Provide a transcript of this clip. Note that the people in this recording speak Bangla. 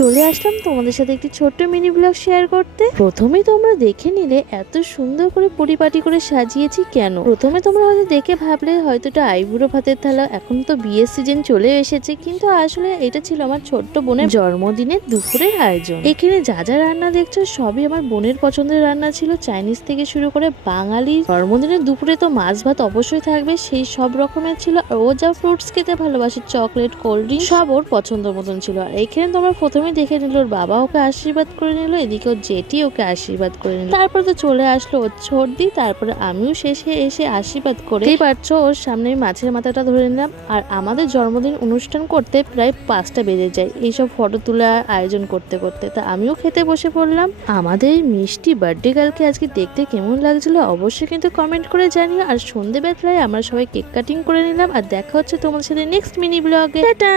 চলে আসলাম তোমাদের সাথে একটি ছোট্ট মিনি ব্লগ শেয়ার করতে। প্রথমেই তোমরা দেখে নিলে এত সুন্দর করে পরিপাটি করে সাজিয়েছি কেন। প্রথমে তোমরা হয়তো দেখে ভাবলে হয়তো এটা আইবুড়ো ভাতের থালা, এখন তো বিয়ের সিজন চলে এসেছে, কিন্তু আসলে এটা ছিল আমার ছোট্ট বোনের জন্মদিনের দুপুরের আয়োজন। এখানে যা যা রান্না দেখছো সবই আমার বোনের পছন্দের রান্না ছিল, চাইনিজ থেকে শুরু করে বাঙালির জন্মদিনের দুপুরে তো মাছ ভাত অবশ্যই থাকবে, সেই সব রকমের ছিল। আর ও যা ফ্রুটস খেতে ভালোবাসে, চকলেট, কোল্ড ড্রিঙ্ক সব ওর পছন্দ মতন ছিল। আর এখানে তোমরা প্রথমে দেখে নিল ওর বাবা ওকে আশীর্বাদ করে নিল, এদিকে ওর জেঠি ওকে আশীর্বাদ করে নিল। তারপর তো চলে আসলো ওর ছোটদি, তারপরে আমিও শেষে এসে আশীর্বাদ করে পারছো ওর সামনে মাছের মাথাটা ধরে নিলাম। আর আমাদের জন্মদিন অনুষ্ঠান করতে প্রায় 5টা বেজে যায় এইসব ফটো তোলা আয়োজন করতে করতে। তা আমিও খেতে বসে পড়লাম। আমাদের মিষ্টি বার্থডে গার্লকে আজকে দেখতে কেমন লাগছিল অবশ্যই কিন্তু কমেন্ট করে জানিও। আর সন্ধ্যেবেলায় আমরা সবাই কেক কাটিং করে নিলাম। আর দেখা হচ্ছে তোমাদের সাথে নেক্সট মিনি ব্লগে। টাটা।